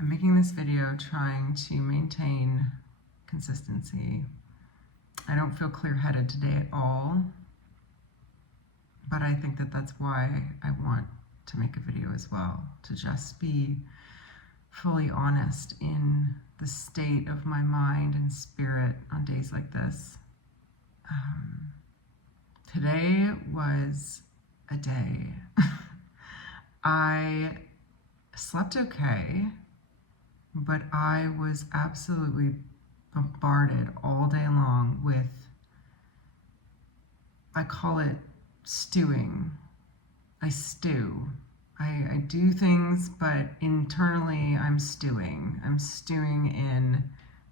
I'm making this video trying to maintain consistency. I don't feel clear-headed today at all, but I think that that's why I want to make a video as well, to just be fully honest in the state of my mind and spirit on days like this. Today was a day. I slept okay, but I was absolutely bombarded all day long with, I call it stewing. I stew. I do things, but internally I'm stewing. I'm stewing in,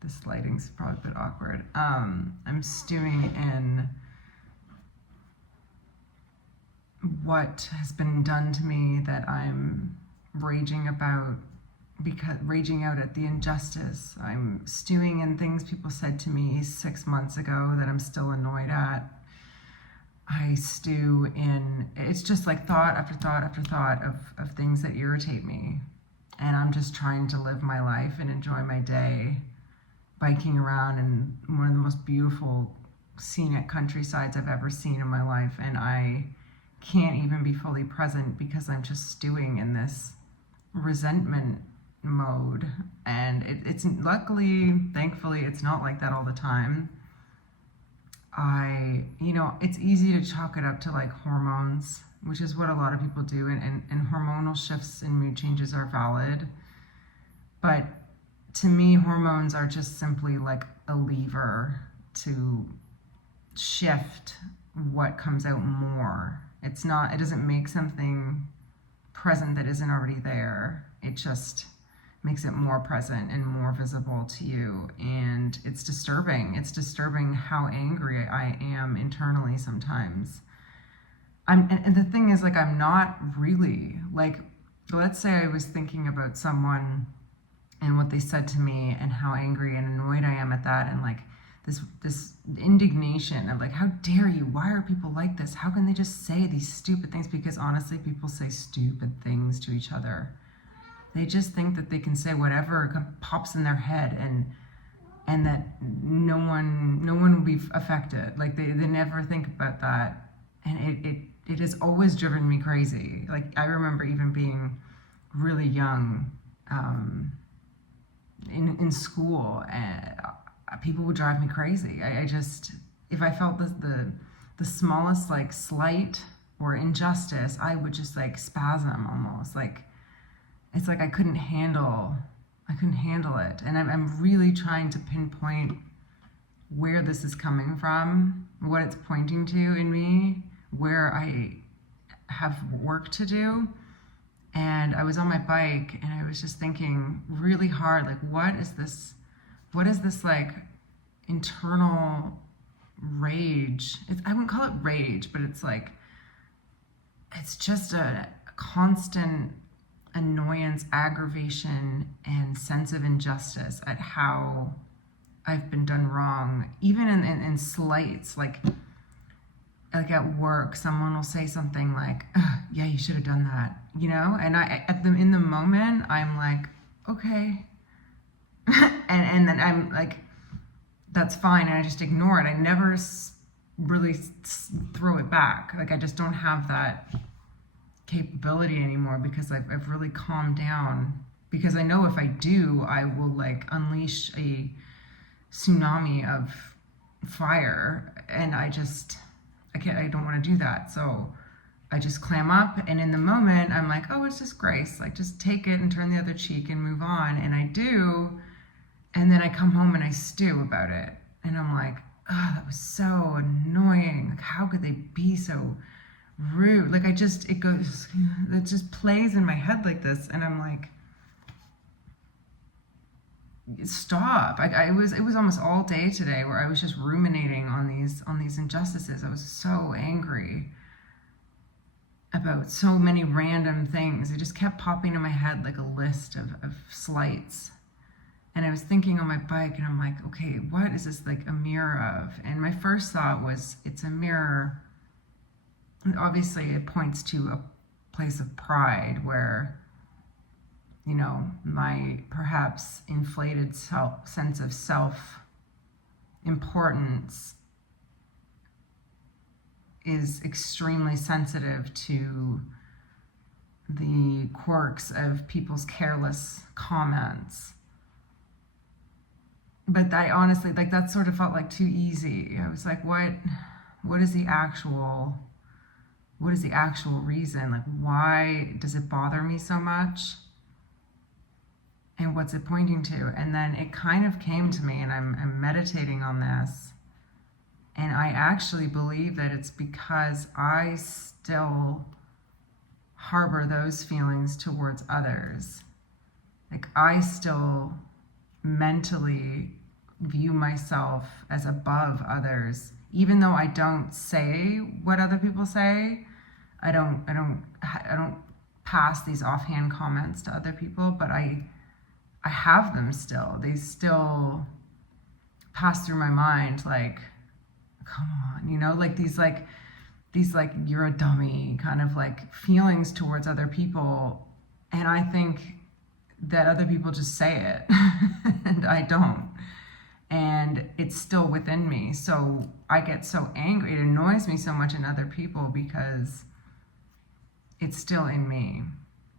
this lighting's probably a bit awkward. I'm stewing in what has been done to me that I'm raging about, because raging out at the injustice. I'm stewing in things people said to me 6 months ago that I'm still annoyed at. I stew in, it's just like thought after thought after thought of things that irritate me. And I'm just trying to live my life and enjoy my day, biking around in one of the most beautiful scenic countrysides I've ever seen in my life. And I can't even be fully present because I'm just stewing in this resentment mode. And it's luckily, thankfully, it's not like that all the time. It's easy to chalk it up to like hormones, which is what a lot of people do, and hormonal shifts and mood changes are valid. But to me, hormones are just simply like a lever to shift what comes out more. It doesn't make something present that isn't already there. It just makes it more present and more visible to you. And it's disturbing. It's disturbing how angry I am internally sometimes. And the thing is, like, I'm not really, like, let's say I was thinking about someone and what they said to me and how angry and annoyed I am at that, and like this indignation of like, how dare you? Why are people like this? How can they just say these stupid things? Because honestly, people say stupid things to each other. They just think that they can say whatever pops in their head, and that no one will be affected. Like they never think about that, and it has always driven me crazy. Like I remember even being really young, in school, and people would drive me crazy. I just, if I felt the smallest like slight or injustice, I would just like spasm almost. Like it's like I couldn't handle it. And I'm really trying to pinpoint where this is coming from, what it's pointing to in me, where I have work to do. And I was on my bike and I was just thinking really hard, like, what is this like internal rage? I wouldn't call it rage, but it's like, it's just a constant annoyance, aggravation, and sense of injustice at how I've been done wrong, even in slights, like at work, someone will say something like, yeah, you should have done that, and in the moment, I'm like, okay. and then I'm like, that's fine, and I just ignore it. I never really throw it back. Like I just don't have that capability anymore, because I've really calmed down, because I know if I do, I will like unleash a tsunami of fire, and I don't want to do that. So I just clam up, and in the moment I'm like, oh, it's just grace, like just take it and turn the other cheek and move on. And I do, and then I come home and I stew about it, and I'm like, oh, that was so annoying. Like, how could they be so rude? Like it just plays in my head like this, and I'm like, stop. It was almost all day today where I was just ruminating on these injustices. I was so angry about so many random things. It just kept popping in my head like a list of slights. And I was thinking on my bike, and I'm like, okay, what is this like a mirror of? And my first thought was, it's a mirror. Obviously it points to a place of pride where my perhaps inflated sense of self-importance is extremely sensitive to the quirks of people's careless comments. But I honestly, that sort of felt like too easy. I was like, what is the actual reason? Like, why does it bother me so much? And what's it pointing to? And then it kind of came to me, and I'm meditating on this. And I actually believe that it's because I still harbor those feelings towards others. Like, I still mentally view myself as above others, even though I don't say what other people say. I don't pass these offhand comments to other people, but I have them still. They still pass through my mind, like, come on, like these you're a dummy kind of like feelings towards other people. And I think that other people just say it and I don't. And it's still within me. So I get so angry. It annoys me so much in other people because it's still in me.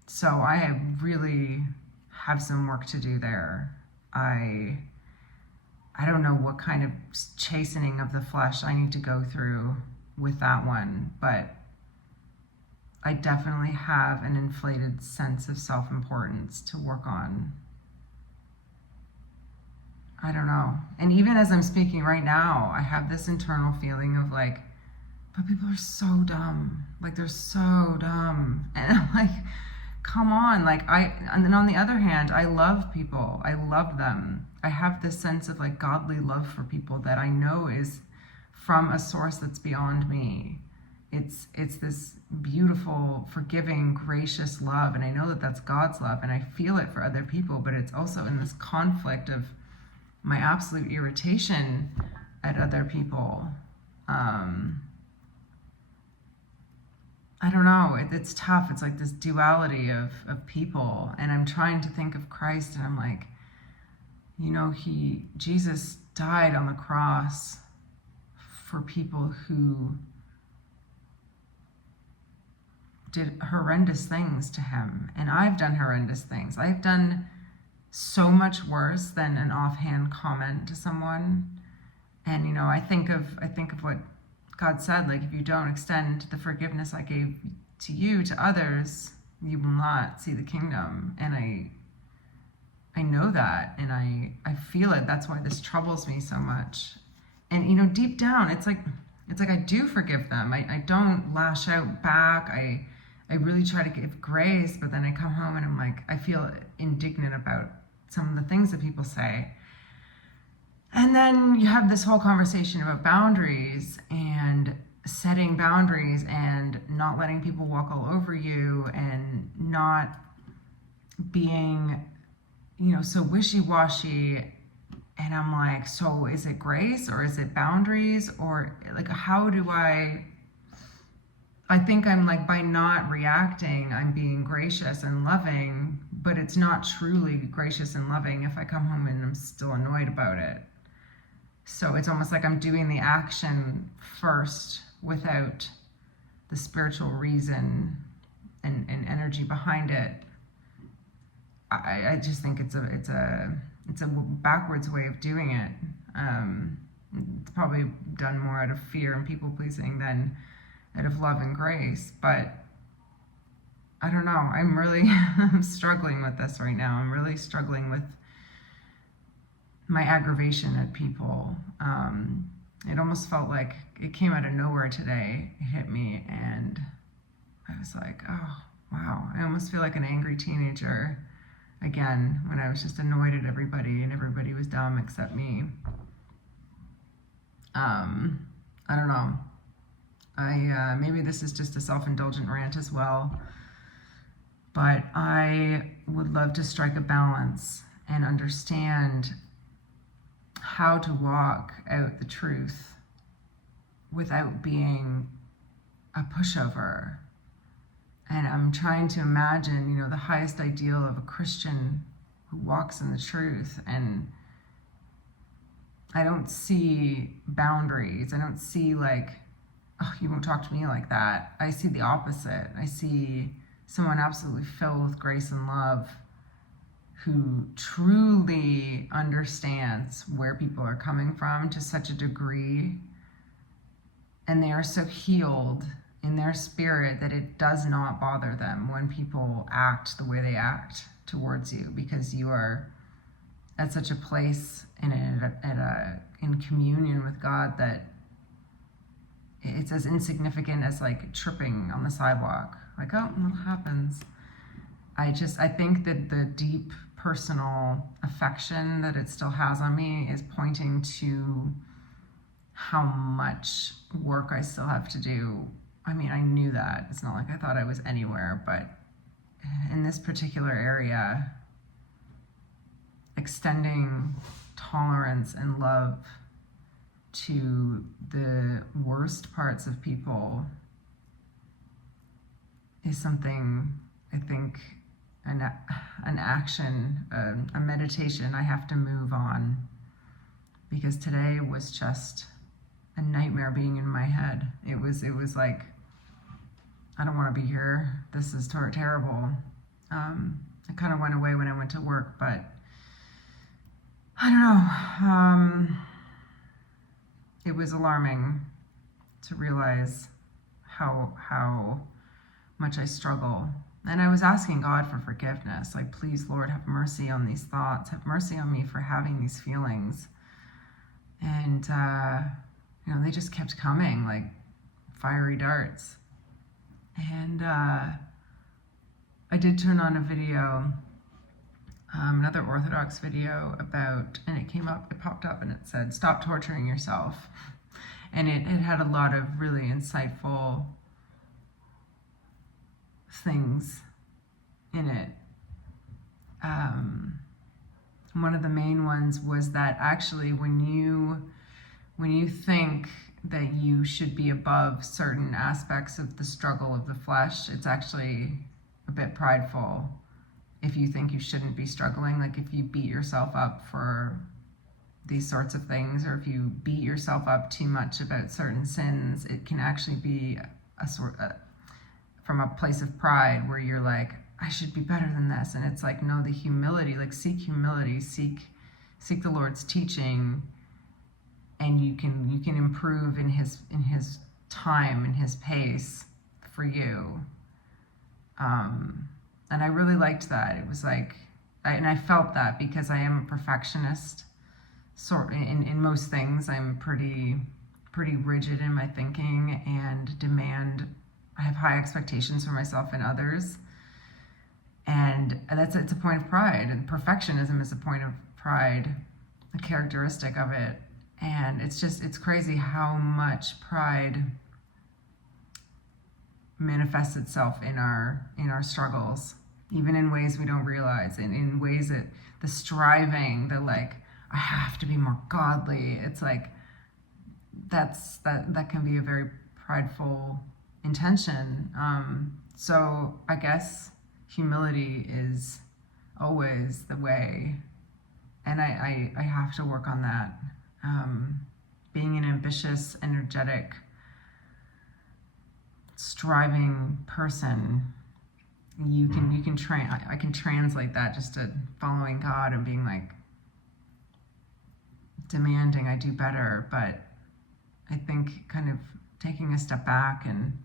So I really have some work to do there. I don't know what kind of chastening of the flesh I need to go through with that one, but I definitely have an inflated sense of self-importance to work on. I don't know. And even as I'm speaking right now, I have this internal feeling of like, but people are so dumb. Like, they're so dumb. And I'm like, come on. And then on the other hand, I love people. I love them. I have this sense of like godly love for people that I know is from a source that's beyond me. It's this beautiful, forgiving, gracious love. And I know that that's God's love, and I feel it for other people, but it's also in this conflict of my absolute irritation at other people. I don't know, it's tough. It's like this duality of people, and I'm trying to think of Christ, and I'm like, Jesus died on the cross for people who did horrendous things to him, and I've done horrendous things. I've done so much worse than an offhand comment to someone. And I think of what God said, like, if you don't extend the forgiveness I gave to you to others, you will not see the kingdom. And I know that, and I feel it. That's why this troubles me so much. And deep down, it's like I do forgive them. I don't lash out back. I really try to give grace, but then I come home and I'm like, I feel indignant about some of the things that people say. And then you have this whole conversation about boundaries and setting boundaries and not letting people walk all over you and not being, so wishy-washy. And I'm like, so is it grace or is it boundaries? Or like, how do I think I'm like, by not reacting, I'm being gracious and loving, but it's not truly gracious and loving if I come home and I'm still annoyed about it. So it's almost like I'm doing the action first without the spiritual reason and energy behind it. I just think it's a backwards way of doing it. It's probably done more out of fear and people pleasing than out of love and grace. But I don't know. I'm struggling with this right now. I'm really struggling with my aggravation at people. It almost felt like it came out of nowhere today. It hit me, and I was like, oh, wow. I almost feel like an angry teenager again when I was just annoyed at everybody and everybody was dumb except me. I don't know. Maybe this is just a self-indulgent rant as well, but I would love to strike a balance and understand how to walk out the truth without being a pushover And I'm trying to imagine, the highest ideal of a Christian who walks in the truth. And I don't see boundaries. I don't see like, oh, you won't talk to me like that. I see the opposite. I see someone absolutely filled with grace and love who truly understands where people are coming from to such a degree. And they are so healed in their spirit that it does not bother them when people act the way they act towards you, because you are at such a place in communion with God that it's as insignificant as like tripping on the sidewalk. Like, oh, what happens? I think that the deep personal affection that it still has on me is pointing to how much work I still have to do. I mean, I knew that. It's not like I thought I was anywhere, but in this particular area, extending tolerance and love to the worst parts of people is something, I think, an action, a meditation I have to move on, because today was just a nightmare being in my head. It was like, I don't want to be here. This is terrible. It kind of went away when I went to work, but I don't know. It was alarming to realize how much I struggle. And I was asking God for forgiveness. Like, please, Lord, have mercy on these thoughts. Have mercy on me for having these feelings. And, they just kept coming like fiery darts. And I did turn on a video, another Orthodox video and it popped up and it said, "Stop torturing yourself." And it had a lot of really insightful things in it. One of the main ones was that actually when you think that you should be above certain aspects of the struggle of the flesh, it's actually a bit prideful if you think you shouldn't be struggling. Like, if you beat yourself up for these sorts of things, or if you beat yourself up too much about certain sins, it can actually be from a place of pride where you're like, I should be better than this. And it's like, no, the humility, like seek humility, seek the Lord's teaching, and you can improve in his time, in his pace for you. And I really liked that. It was like, I felt that because I am a perfectionist. In most things, I'm pretty rigid in my thinking and I have high expectations for myself and others. And it's a point of pride. And perfectionism is a point of pride, a characteristic of it. And it's crazy how much pride manifests itself in our struggles, even in ways we don't realize, and in ways that the striving, the like, I have to be more godly. It's like that can be a very prideful intention. So I guess humility is always the way, and I have to work on that. Being an ambitious, energetic, striving person, you can train. I can translate that just to following God and being like demanding I do better. But I think kind of taking a step back and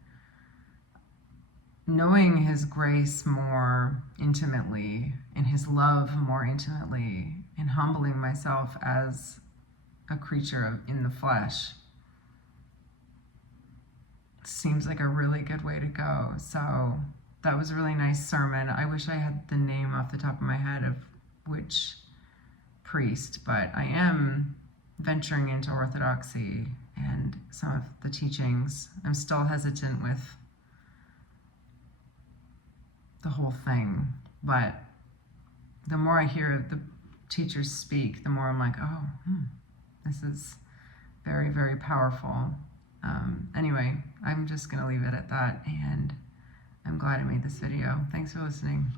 knowing his grace more intimately and his love more intimately, and humbling myself as a creature in the flesh seems like a really good way to go. So that was a really nice sermon. I wish I had the name off the top of my head of which priest, but I am venturing into Orthodoxy and some of the teachings. I'm still hesitant with the whole thing, but the more I hear the teachers speak, the more I'm like, oh, this is very, very powerful. Anyway, I'm just going to leave it at that, and I'm glad I made this video. Thanks for listening.